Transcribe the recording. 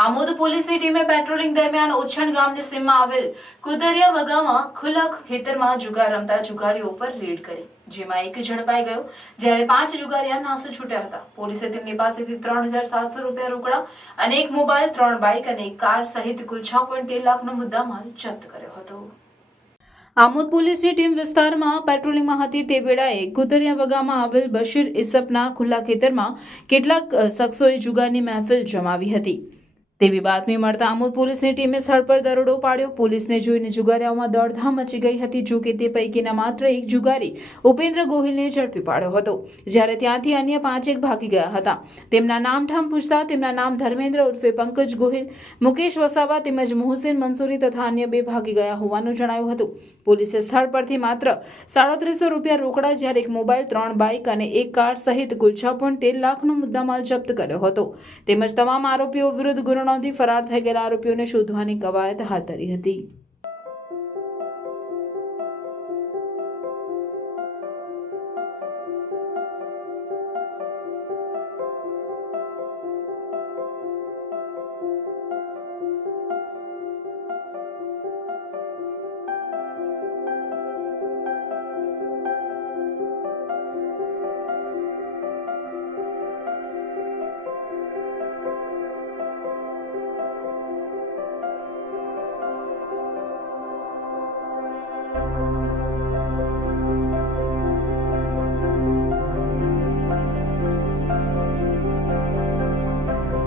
આમોદ પોલીસની ટીમે પેટ્રોલિંગ દરમિયાન ઓછણ ગામની સીમમાં આવેલ કુદરિયા વગામાં ખુલ્લા ખેતરમાં જુગાર રમતા જુગારીઓ પર રેડ કરી, જેમાં એક ઝડપાઈ ગયો જ્યારે 5 જુગારીયા નાસી છૂટ્યા હતા। પોલીસે તેમની પાસેથી 3,700 રૂપિયા રોકડા અને એક મોબાઈલ, 3 બાઇક અને એક કાર સહિત કુલ 6.13 લાખનો મુદ્દામાલ જપ્ત કર્યો હતો। આમોદ પોલીસની ટીમ વિસ્તારમાં પેટ્રોલિંગમાં હતી તે વેળાએ કુદરિયા વગામાં આવેલ બશીર ઇસપના ખુલ્લા ખેતરમાં કેટલાક શખ્સોએ જુગારની મહેફિલ જમાવી હતી તેવી બાતમી મળતા આમોદ પોલીસની ટીમે સ્થળ પર દરોડો પાડ્યો। પોલીસને જોઈને જુગારીઓમાં દોડધામ મચી ગઈ હતી। જો કે તે પૈકીના માત્ર એક જુગારી ઉપેન્દ્ર ગોહિલને ઝડપી પાડ્યો હતો, જ્યારે ત્યાંથી અન્ય 5 ભાગી ગયા હતા। તેમના નામઠામ પૂછતા તેમના નામ ધર્મેન્દ્ર ઉર્ફે પંકજ ગોહિલ, મુકેશ વસાવા તેમજ મોહસિન મંસૂરી તથા અન્ય 2 ભાગી ગયા હોવાનું જણાયું હતું। પોલીસે સ્થળ પરથી માત્ર 350 રૂપિયા રોકડા, જ્યારે એક મોબાઈલ, 3 બાઇક અને એક કાર સહિત કુલ 6.13 લાખનો મુદ્દામાલ જપ્ત કર્યો હતો તેમજ તમામ આરોપીઓ વિરુદ્ધ ગુનો નોંધી ફરાર થઈ ગયેલા આરોપીઓને શોધવાની કવાયત હાથ ધરી હતી।